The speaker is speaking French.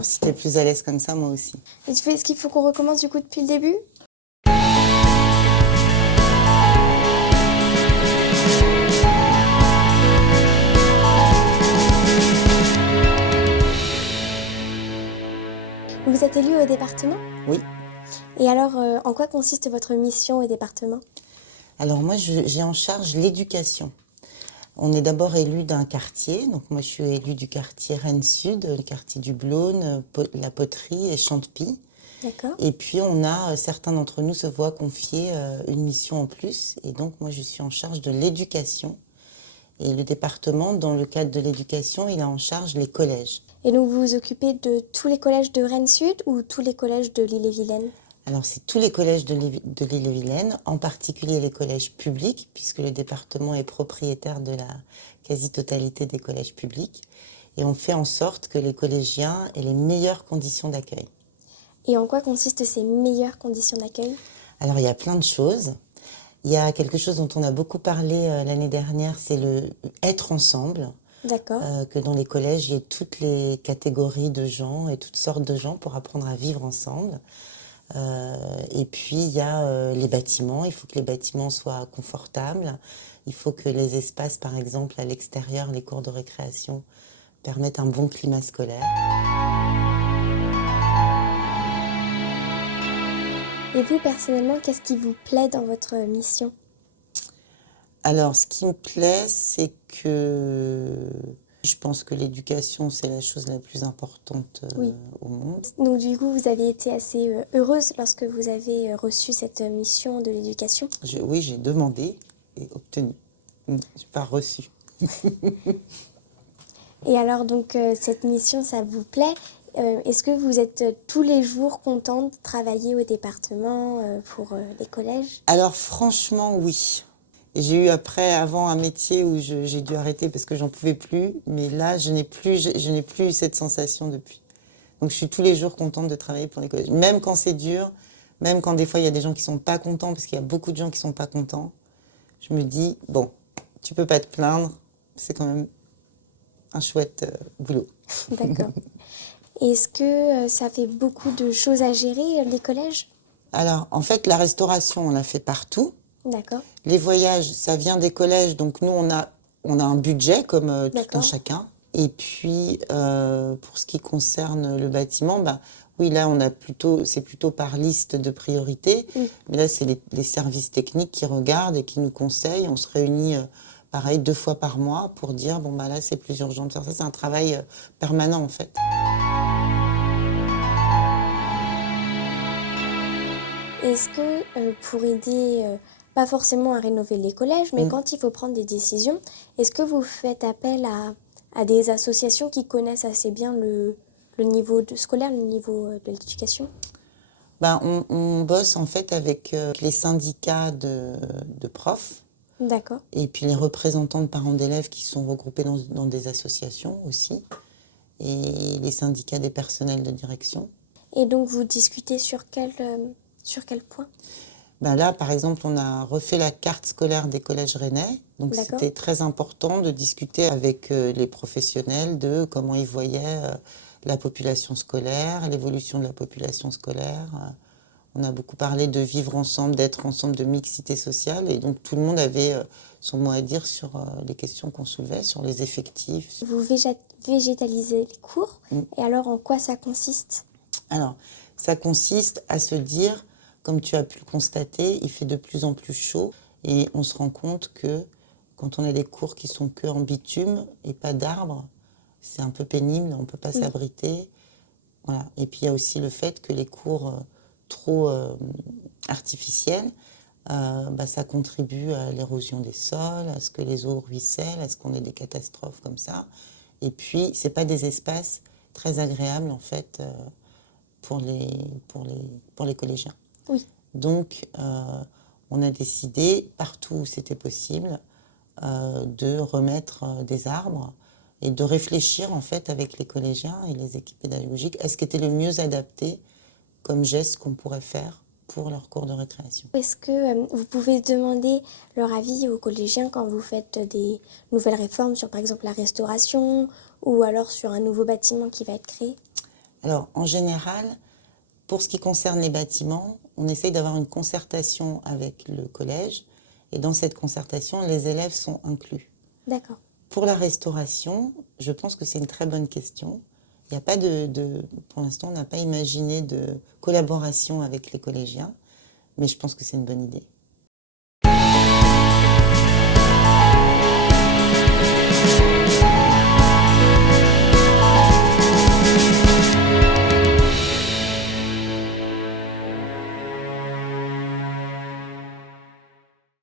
Si t'es plus à l'aise comme ça, moi aussi. Est-ce qu'il faut qu'on recommence du coup depuis le début? Vous êtes élu au département? Oui. Et alors, en quoi consiste votre mission au département? Alors moi, j'ai en charge l'éducation. On est d'abord élu d'un quartier. Donc moi, je suis élue du quartier Rennes Sud, le quartier du Blône, la Poterie et Chantepie. D'accord. Et puis certains d'entre nous se voient confier une mission en plus. Et donc moi, je suis en charge de l'éducation. Et le département, dans le cadre de l'éducation, il a en charge les collèges. Et donc vous vous occupez de tous les collèges de Rennes Sud ou tous les collèges de l'Ille-et-Vilaine? Alors, c'est tous les collèges de l'Ille-et-Vilaine, en particulier les collèges publics, puisque le département est propriétaire de la quasi-totalité des collèges publics. Et on fait en sorte que les collégiens aient les meilleures conditions d'accueil. Et en quoi consistent ces meilleures conditions d'accueil? Alors, il y a plein de choses. Il y a quelque chose dont on a beaucoup parlé l'année dernière, c'est le être ensemble. D'accord. Que dans les collèges, il y ait toutes les catégories de gens et toutes sortes de gens pour apprendre à vivre ensemble. Et puis, il y a les bâtiments. Il faut que les bâtiments soient confortables. Il faut que les espaces, par exemple, à l'extérieur, les cours de récréation, permettent un bon climat scolaire. Et vous, personnellement, qu'est-ce qui vous plaît dans votre mission? Alors, ce qui me plaît, c'est que je pense que l'éducation, c'est la chose la plus importante Oui. au monde. Donc du coup, vous avez été assez heureuse lorsque vous avez reçu cette mission de l'éducation? Oui, j'ai demandé et obtenu. Je n'ai pas reçu. Et alors donc cette mission, ça vous plaît? Est-ce que vous êtes tous les jours contente de travailler au département pour les collèges? Alors franchement, oui. Et j'ai eu avant un métier où j'ai dû arrêter parce que j'en pouvais plus. Mais là, je n'ai plus eu cette sensation depuis. Donc je suis tous les jours contente de travailler pour les collèges. Même quand c'est dur, même quand des fois il y a des gens qui sont pas contents, parce qu'il y a beaucoup de gens qui sont pas contents, je me dis, bon, tu peux pas te plaindre, c'est quand même un chouette boulot. D'accord. Est-ce que ça fait beaucoup de choses à gérer, les collèges? Alors, en fait, la restauration, on la fait partout. D'accord. Les voyages, ça vient des collèges, donc nous, on a un budget comme tout un D'accord. chacun. Et puis, pour ce qui concerne le bâtiment, oui, là, c'est plutôt par liste de priorités. Oui. Mais là, c'est les services techniques qui regardent et qui nous conseillent. On se réunit, pareil, 2 fois par mois pour dire, bon, là, c'est plus urgent de faire ça. C'est un travail permanent, en fait. Est-ce que pour aider, pas forcément à rénover les collèges, mais quand il faut prendre des décisions, est-ce que vous faites appel à des associations qui connaissent assez bien le niveau scolaire, le niveau de l'éducation? On bosse en fait avec les syndicats de profs D'accord. et puis les représentants de parents d'élèves qui sont regroupés dans des associations aussi et les syndicats des personnels de direction. Et donc vous discutez sur quel point? Là, par exemple, on a refait la carte scolaire des collèges rennais. Donc, D'accord. c'était très important de discuter avec les professionnels de comment ils voyaient la population scolaire, l'évolution de la population scolaire. On a beaucoup parlé de vivre ensemble, d'être ensemble, de mixité sociale. Et donc, tout le monde avait son mot à dire sur les questions qu'on soulevait, sur les effectifs. Vous végétalisez les cours. Et alors, en quoi ça consiste? Alors, ça consiste à se dire, comme tu as pu le constater, il fait de plus en plus chaud et on se rend compte que quand on a des cours qui sont que en bitume et pas d'arbres, c'est un peu pénible, on ne peut pas s'abriter. Voilà. Et puis il y a aussi le fait que les cours trop artificiels, ça contribue à l'érosion des sols, à ce que les eaux ruissellent, à ce qu'on ait des catastrophes comme ça. Et puis, ce n'est pas des espaces très agréables en fait pour les collégiens. Oui. Donc, on a décidé, partout où c'était possible, de remettre des arbres et de réfléchir en fait avec les collégiens et les équipes pédagogiques à ce qui était le mieux adapté comme geste qu'on pourrait faire pour leur cours de récréation. Est-ce que vous pouvez demander leur avis aux collégiens quand vous faites des nouvelles réformes sur par exemple la restauration ou alors sur un nouveau bâtiment qui va être créé? Alors, en général, pour ce qui concerne les bâtiments, on essaye d'avoir une concertation avec le collège. Et dans cette concertation, les élèves sont inclus. D'accord. Pour la restauration, je pense que c'est une très bonne question. Il n'y a pas pour l'instant, on n'a pas imaginé de collaboration avec les collégiens, mais je pense que c'est une bonne idée.